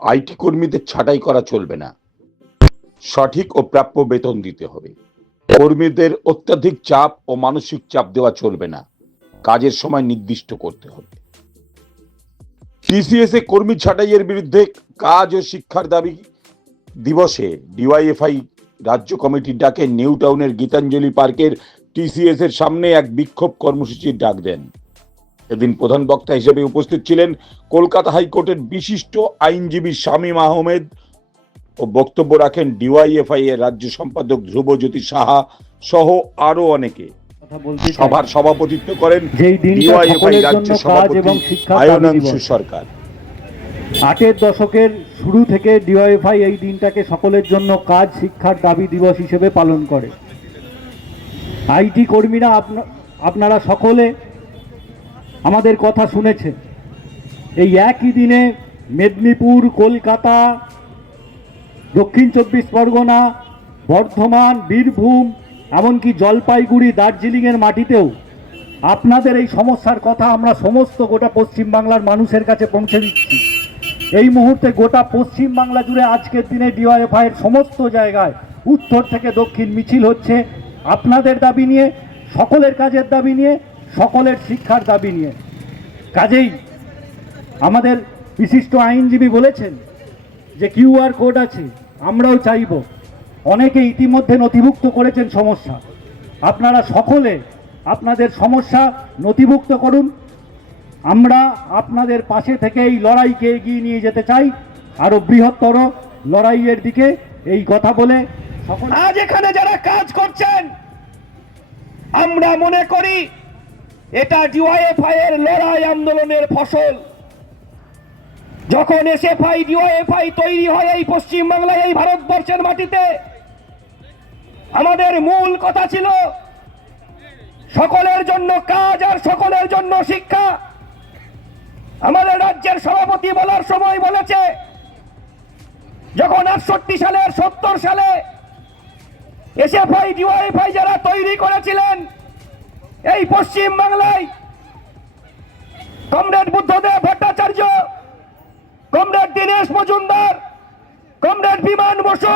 IT কর্মীদের ছাঁটাই করা চলবে না। সঠিক ও প্রাপ্য বেতন দিতে হবে। কর্মীদের অত্যাধিক চাপ ও মানসিক চাপ দেওয়া চলবে না। কাজের সময় নির্দিষ্ট করতে হবে। টিসিএস এ কর্মী ছাঁটাইয়ের বিরুদ্ধে কাজ ও শিক্ষার দাবি দিবসে ডিওয়াইএফআই রাজ্য কমিটির ডাকে নিউ টাউনের গীতাঞ্জলি পার্কের টিসিএস এর সামনে এক বিক্ষোভ কর্মসূচির ডাক দেন। এদিন প্রধান বক্তা হিসেবে উপস্থিত ছিলেন কলকাতা হাইকোর্টের বিশিষ্ট আইনজীবী শামীম আহমেদ ও বক্তব্য রাখেন ডিওয়াইএফআই এর রাজ্য সম্পাদক ধ্রুবজ্যোতি সাহা সহ আরও অনেকে। সভার সভাপতিত্ব করেন ডিওয়াইএফআই রাজ্য সভাপতি আয়নাংশু সরকার। আটের দশকের শুরু থেকে ডিওয়াইফাই এই দিনটাকে সকলের জন্য কাজ শিক্ষার দাবি দিবস হিসেবে পালন করে। আইটি কর্মীরা আপনারা সকলে আমাদের কথা শুনেছে। এই একই দিনে মেদিনীপুর, কলকাতা, দক্ষিণ চব্বিশ পরগনা, বর্ধমান, বীরভূম, এমনকি জলপাইগুড়ি, দার্জিলিংয়ের মাটিতেও আপনাদের এই সমস্যার কথা আমরা সমস্ত গোটা পশ্চিমবাংলার মানুষের কাছে পৌঁছে দিচ্ছি। এই মুহূর্তে গোটা পশ্চিম বাংলা জুড়ে আজকের দিনে ডিওয়াইএফআইয়ের সমস্ত জায়গায় উত্তর থেকে দক্ষিণ মিছিল হচ্ছে। আপনাদের দাবি নিয়ে, সকলের কাজের দাবি নিয়ে, সকলের শিক্ষার দাবি নিয়ে। কাজেই আমাদের বিশিষ্ট আইনজীবী বলেছেন যে কিউআর কোড আছে, আমরাও চাইব। অনেকে ইতিমধ্যে নথিভুক্ত করেছেন সমস্যা। আপনারা সকলে আপনাদের সমস্যা নথিভুক্ত করুন। আমরা আপনাদের পাশে থেকে এই লড়াইকে এগিয়ে নিয়ে যেতে চাই। আরও বৃহত্তর লড়াইয়ের দিকে এই কথা বলে আজ এখানে যারা কাজ করছেন, আমরা মনে করি এটা ডিওয়াইএফআই এর লড়াই আন্দোলনের ফসল। যখন এসএফআই ডিওয়াইএফআই তৈরি হয় এই পশ্চিম বাংলায় এই ভারতবর্ষের মাটিতে, আমাদের মূল কথা ছিল সকলের জন্য কাজ আর সকলের জন্য শিক্ষা। আমাদের রাজ্যের সভাপতি বলার সময় বলেছে, যখন আটষট্টি সালের সত্তর সালে এসএফআই ডিওয়াইফাই যারা তৈরি করেছিলেন এই পশ্চিম বাংলায় comrade Buddhadeb Bhattacharya, comrade Dinesh Majumdar, comrade Biman Basu,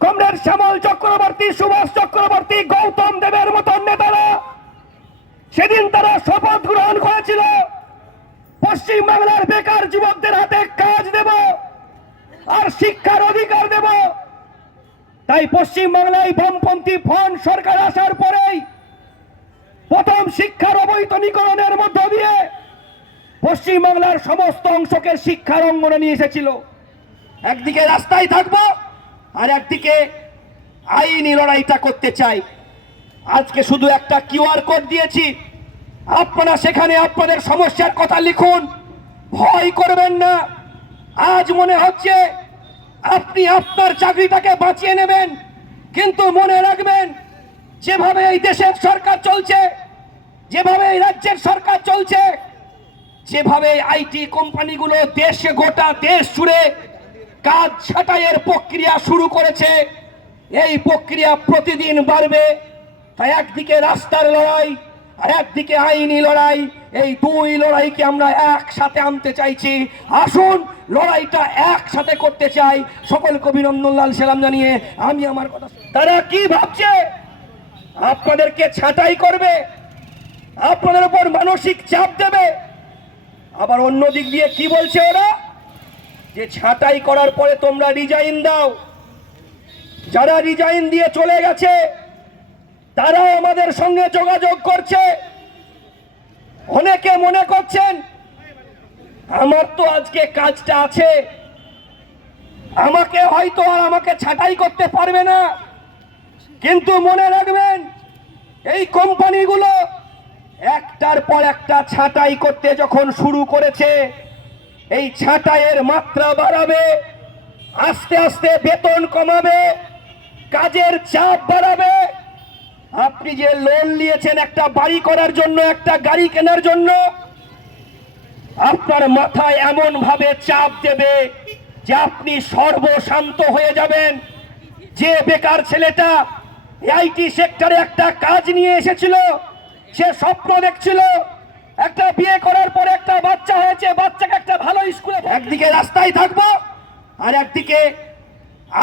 comrade Shyamal Chakraborty, Subhash Chakraborty, Gautam দেবের মতন নেতারা সেদিন তারা শপথ গ্রহণ করেছিল, পশ্চিম বাংলার বেকার যুবকদের হাতে কাজ দেব আর শিক্ষার অধিকার দেব। তাই পশ্চিম বাংলায় বামপন্থী ফ্রন্ট সরকার আসার পরেই প্রথম শিক্ষার অবৈতনীকরণের মধ্য দিয়ে পশ্চিম বাংলার সমস্ত অংশকে শিক্ষার অঙ্গনে নিয়ে এসেছিল। একদিকে রাস্তায় থাকব, আর একদিকে আইনি লড়াইটা করতে চাই। আজকে শুধু একটা কিউআর কোড দিয়েছি। আপনারা সেখানে আপনাদের সমস্যার কথা লিখুন। ভয় করবেন না। আজ মনে হচ্ছে আপনি আপনার চাকরিটাকে বাঁচিয়ে নেবেন, কিন্তু মনে রাখবেন, যেভাবে এই দেশের সরকার চলছে যেভাবে এই রাজ্যের সরকার চলছে, যেভাবে আইটি কোম্পানিগুলো দেশে গোটা দেশ জুড়ে কাজ ছাঁটাইয়ের প্রক্রিয়া শুরু করেছে, এই প্রক্রিয়া প্রতিদিন বাড়বে। তাই একদিকে রাস্তার লড়াই আর একদিকে আইনি লড়াই, এই দুই লড়াইকে আমরা একসাথে আনতে চাইছি। আসুন, লড়াইটা একসাথে করতে চাই। সকলকে অভিনন্দন, লাল সালাম জানিয়ে আমি আমার কথা তারা কি ভাবছে? আপনাদেরকে ছাঁটাই করবে? আপনাদের উপর মানসিক চাপ দেবে। আবার অন্য দিক দিয়ে কি বলছে ওরা? যে ছাঁটাই করার পরে তোমরা রিজাইন দাও। যারা রিজাইন দিয়ে চলে গেছে তারা আমাদের সঙ্গে যোগাযোগ করছে। অনেকে মনে করছেন, আমার তো আজকে কাজটা আছে। আমাকে হয়তো আর আমাকে ছাঁটাই করতে পারবে না। কিন্তু মনে রাখবেন, এই কোম্পানিগুলো একটার পর একটা ছাঁটাই করতে যখন শুরু করেছে, এই ছাঁটাইয়ের মাত্রা বাড়াবে, আস্তে আস্তে বেতন কমাবে, কাজের চাপ বাড়াবে। আপনি যে লোন নিয়েছেন একটা বাড়ি করার জন্য, একটা গাড়ি কেনার জন্য, আপনার মাথায় এমন ভাবে চাপ দেবে যে আপনি সর্বশান্ত হয়ে যাবেন। যে বেকার ছেলেটা আইটি সেক্টরে একটা কাজ নিয়ে এসেছিল সে স্বপ্ন দেখছিল, একটা বিয়ে করার পর একটা বাচ্চা হয়েছে, বাচ্চাকে একটা ভালো স্কুলে একদিকে রাস্তায় থাকব, আর একদিকে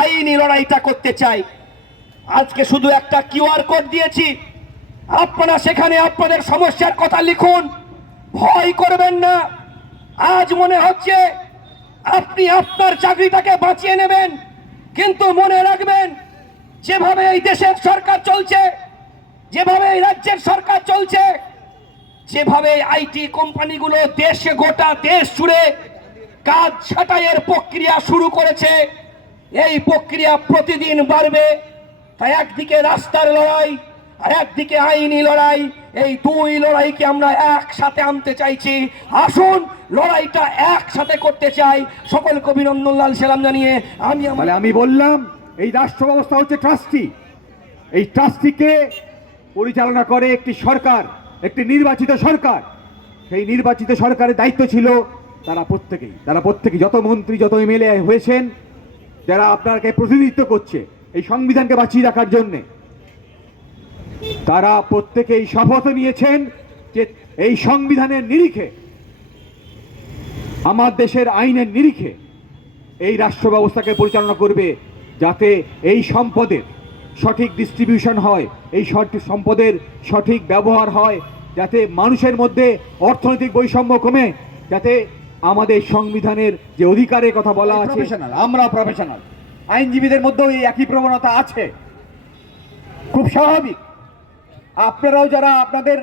আইনি লড়াইটা করতে চাই। আজকে শুধু একটা কিউআর কোড দিয়েছি। আপনারা সেখানে আপনাদের সমস্যার কথা লিখুন। ভয় করবেন না। আজ মনে হচ্ছে আপনি আপনার চাকরিটাকে বাঁচিয়ে নেবেন, কিন্তু মনে রাখবেন, যেভাবে এই দেশের সরকার চলছে যেভাবে রাজ্যের সরকার চলছে যেভাবে আইটি কোম্পানিগুলো দেশে গোটা দেশ জুড়ে কাজ ছাঁটাইয়ের প্রক্রিয়া শুরু করেছে। এই প্রক্রিয়া প্রতিদিন বাড়বে। তাই একদিকে রাস্তার লড়াই আর একদিকে আইনি লড়াই। এই দুই লড়াইকে আমরা একসাথে আনতে চাইছি। আসুন, লড়াইটা একসাথে করতে চাই। সকলকে অভিনন্দন, লাল সেলাম জানিয়ে আমি আমি বললাম, এই রাষ্ট্র ব্যবস্থা হচ্ছে ট্রাস্টি। এই ট্রাস্টিকে পরিচালনা করে একটি সরকার, একটি নির্বাচিত সরকার। সেই নির্বাচিত সরকারের দায়িত্ব ছিল তারা প্রত্যেকেই। তারা প্রত্যেকে যত মন্ত্রী, যত এমএলএ হয়েছেন, যারা আপনাকে প্রতিনিধিত্ব করছে এই সংবিধানকে বাঁচিয়ে রাখার জন্যে। তারা প্রত্যেকেই শপথ নিয়েছেন যে এই সংবিধানের নিরিখে, আমার দেশের আইনের নিরিখে এই রাষ্ট্র ব্যবস্থাকে পরিচালনা করবে যাতে এই সম্পদের সঠিক ডিস্ট্রিবিউশন হয় এই সঠিক সম্পদের সঠিক ব্যবহার হয় যাতে মানুষের মধ্যে অর্থনৈতিক বৈষম্য কমে যাতে আমাদের সংবিধানের যে অধিকারের কথা বলা আছে আমরা প্রফেশনাল আইনজীবীদের মধ্যেও এই একই প্রবণতা আছে। খুব স্বাভাবিক। আপনারাও যারা আপনাদের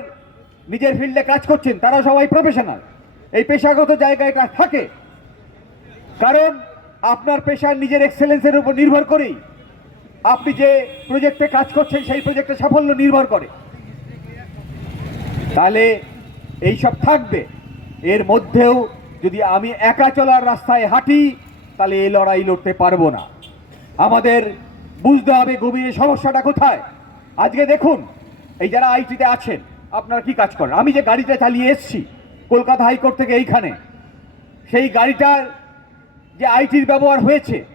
নিজের ফিল্ডে কাজ করছেন তারা সবাই প্রফেশনাল এই পেশাগত জায়গায় কাজ থাকে। কারণ আপনার পেশার নিজের এক্সেলেন্সের উপর নির্ভর করেই। আপনি যে প্রজেক্টে কাজ করছেন, সেই প্রজেক্টে সাফল্য নির্ভর করে। তাহলে এই সব থাকবে। এর মধ্যেও যদি আমি একা চলার রাস্তায় হাঁটি, তাহলে এই লড়াই লড়তে পারব না। আমাদের বুঝতে হবে গভীরে সমস্যাটা কোথায়। আজকে দেখুন, এই যারা আইটিতে আছেন, আপনারা কি কাজ করেন? আমি যে গাড়িটা চালিয়ে এসছি, কলকাতা হাইকোর্ট থেকে এইখানে, সেই গাড়িটার যে আইটির ব্যবহার হয়েছে,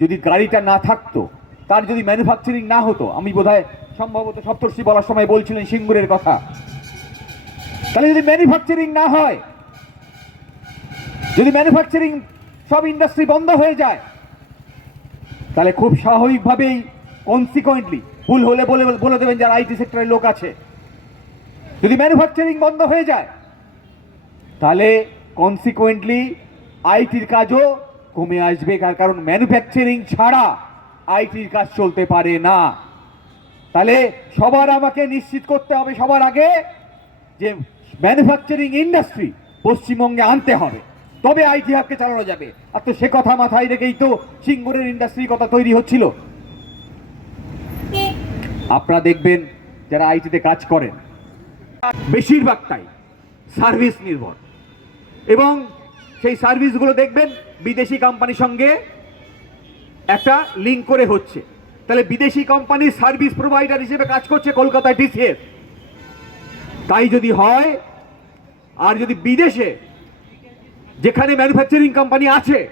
যদি গাড়িটা না থাকতো তার যদি ম্যানুফ্যাকচারিং না হতো, আমি বোধহয় সম্ভবত সপ্তর্ষি বলার সময় বলছিলেন সিঙ্গুরের কথা। তাহলে যদি ম্যানুফ্যাকচারিং না হয়, যদি ম্যানুফ্যাকচারিং সব ইন্ডাস্ট্রি বন্ধ হয়ে যায়, তাহলে খুব স্বাভাবিকভাবেই কনসিকোয়েন্টলি ভুল হলে বলে বলে দেবেন যারা আইটি সেক্টরের লোক আছে। যদি ম্যানুফ্যাকচারিং বন্ধ হয়ে যায়, তাহলে কনসিকোয়েন্টলি আইটির কাজও কমে আসবে কার- কারণ ম্যানুফ্যাকচারিং ছাড়া আইটির কাজ চলতে পারে না। তাহলে সবার আমাকে নিশ্চিত করতে হবে সবার আগে যে ম্যানুফ্যাকচারিং ইন্ডাস্ট্রি পশ্চিমবঙ্গে আনতে হবে। তবে আইটি হাবকে চালানো যাবে। আর তো সে কথা মাথায় রেখেই তো সিঙ্গুরের ইন্ডাস্ট্রির কথা তৈরি হচ্ছিল। আপনারা দেখবেন যারা আইটিতে কাজ করেন, বেশিরভাগটাই সার্ভিস নির্ভর। এবং সেই সার্ভিসগুলো দেখবেন বিদেশি কোম্পানির সঙ্গে একটা লিঙ্ক করে হচ্ছে। তাহলে বিদেশি কোম্পানির সার্ভিস প্রোভাইডার হিসেবে কাজ করছে কলকাতায় টিসিএস তাই যদি হয়, আর যদি বিদেশে, যেখানে ম্যানুফ্যাকচারিং কোম্পানি আছে,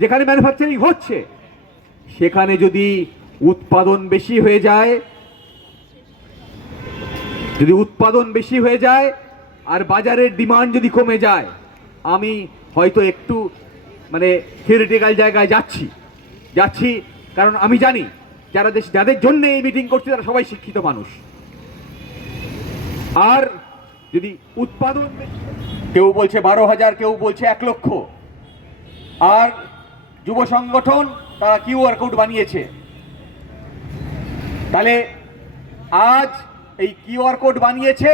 যেখানে ম্যানুফ্যাকচারিং হচ্ছে, সেখানে যদি উৎপাদন বেশি হয়ে যায়, যদি উৎপাদন বেশি হয়ে যায়, আর বাজারের ডিমান্ড যদি কমে যায়, আমি হয়তো একটু মানে থিওরিটিক্যাল জায়গায় যাচ্ছি। যাচ্ছি, কারণ আমি জানি যারা দেশ, যাদের জন্য এই মিটিং করছে, তারা সবাই শিক্ষিত মানুষ। আর যদি উৎপাদন কেউ বলছে বারো হাজার, কেউ বলছে এক লক্ষ, আর যুব সংগঠন তারা কিউআর কোড বানিয়েছে, তাহলে আজ এই কিউআর কোড বানিয়েছে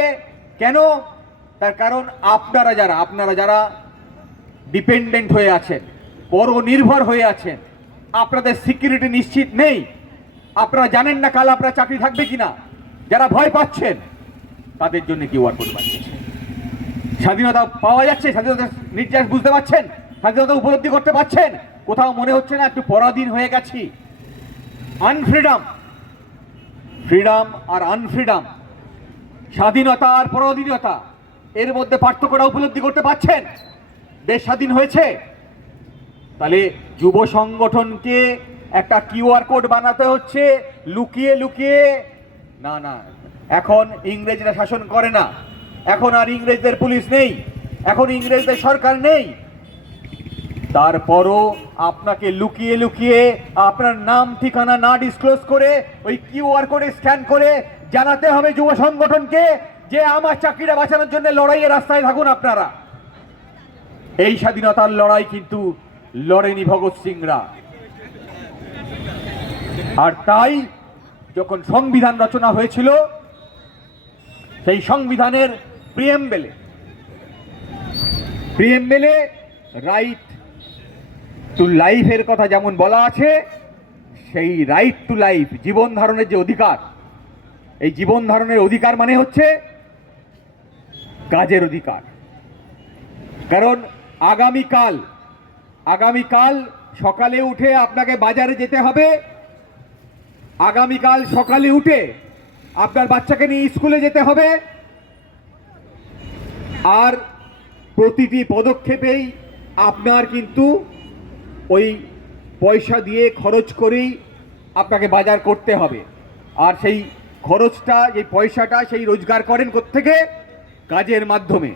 কেন? তার কারণ আপনারা যারা আপনারা যারা ডিপেন্ডেন্ট হয়ে আছেন, পরনির্ভর হয়ে আছেন আপনাদের সিকিউরিটি নিশ্চিত নেই। আপনারা জানেন না কাল আপনার চাকরি থাকবে কিনা। যারা ভয় পাচ্ছেন, তাদের জন্য কিউআর কোড বানিয়েছে। স্বাধীনতা পাওয়া যাচ্ছে, স্বাধীনতা নির্যাস বুঝতে পারছেন, স্বাধীনতা উপলব্ধি করতে পারছেন। কোথাও মনে হচ্ছে না, একটু পরাধীন হয়ে গেছি। আনফ্রিডম ফ্রিডম আর আনফ্রিডম স্বাধীনতা আর পরাধীনতা, এর মধ্যে পার্থক্যটা উপলব্ধি করতে পারছেন। দেশ স্বাধীন হয়েছে তাহলে যুব সংগঠনকে একটা কিউআর কোড বানাতে হচ্ছে, লুকিয়ে লুকিয়ে। না না, এখন ইংরেজরা শাসন করে না। এখন আর ইংরেজদের পুলিশ নেই, এখন ইংরেজদের সরকার নেই। তারপরও আপনাকে লুকিয়ে লুকিয়ে আপনার নাম, ঠিকানা না ডিসক্লোজ করে ওই কিউআর কোডে স্ক্যান করে জানাতে হবে যুব সংগঠনকে যে আমার চাকরিটা বাঁচানোর জন্য লড়াইয়ের রাস্তায় থাকুন আপনারা। এই স্বাধীনতার লড়াই কিন্তু লড়েনি ভগৎ সিংরা। আর তাই যখন সংবিধান রচনা হয়েছিল, সেই সংবিধানের প্রিয়েম্বেলে প্রিয়েম্বেলে রাইট টু লাইফের কথা যেমন বলা আছে, সেই রাইট টু লাইফ জীবন ধারণের যে অধিকার, এই জীবন ধারণের অধিকার মানে হচ্ছে কাজের অধিকার। কারণ আগামীকাল আগামীকাল সকালে উঠে আপনাকে বাজারে যেতে হবে। আগামীকাল সকালে উঠে আপনার বাচ্চাকে নিয়ে স্কুলে যেতে হবে। আর প্রতিটি পদক্ষেপেই আপনার কিন্তু ওই পয়সা দিয়ে খরচ করেই আপনাকে বাজার করতে হবে। আর সেই খরচটা এই পয়সাটা, সেই রোজগার করেন থেকে কাজের মাধ্যমে।